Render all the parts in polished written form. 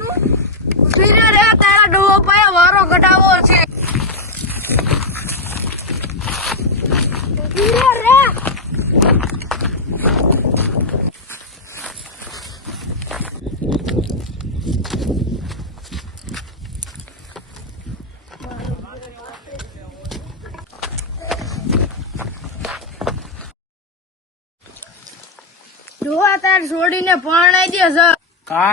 ધીરે રે, તારા ડોહો પાયે વારો કઢાવો છે. ધીરે રે. ડોહા તાર છોડીને પરણાઈ દે છે. કા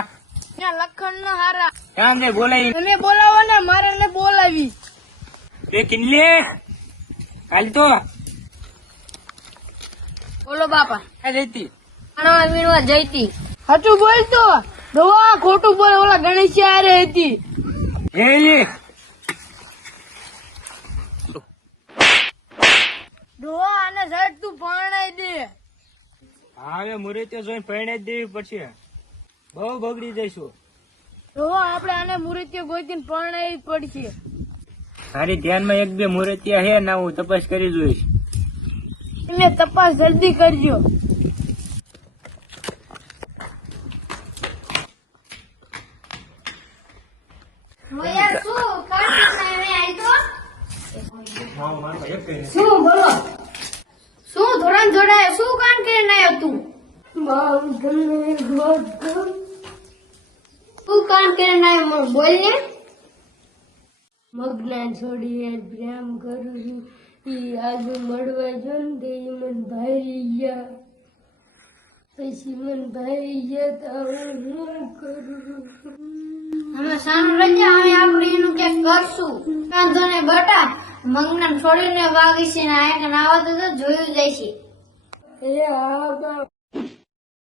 લખણ નો હારા કામ ને બોલાઈ તમે બોલાવો ને, મારે ને બોલાવી. એ કિનલે કાલ તો બોલો બાપા. આ જઈતી ભણવા વીણવા જઈતી. સાચું બોલતો ડોહા, ખોટું બોલ. ઓલા ગણેશ હારે હતી. હે ડોહા આને સાહેબ તું પરણાઈ દે. હવે મુહૂર્તે જોઈને પરણાઈ જ દેવી પડશે. બહુ બગડી જઈશું. ડોહા આપણે આને મુહૂર્તે ગોતીને પરણાઈ જ પડશે. તારી ધ્યાનમાં એક બે મુહૂર્તિયા હે ના, હું તપાસ કરી જોઈશ. તમે તપાસ જલ્દી કરજો. શું બોલો? શું ધોરણ જોડાય? શું કામ કરીને આવ્યો તું? શું કામ કરીને આવ્યો? બોલ ને. મગના છોડીને પ્રેમ કરું છું. ઈ આજે મળવા જો ને તે મન ભાઈ ગયા. પછી મન ભાઈ ગયા તો હું શું કરું? અમે સાનું રજા, હવે આપણે એનું ક્યાંક કરશું. વાંધો ને બટા, મંગના છોડીને વાગી છે ને આ નાવા તો જોયું જાય છે. એ હા બાપ.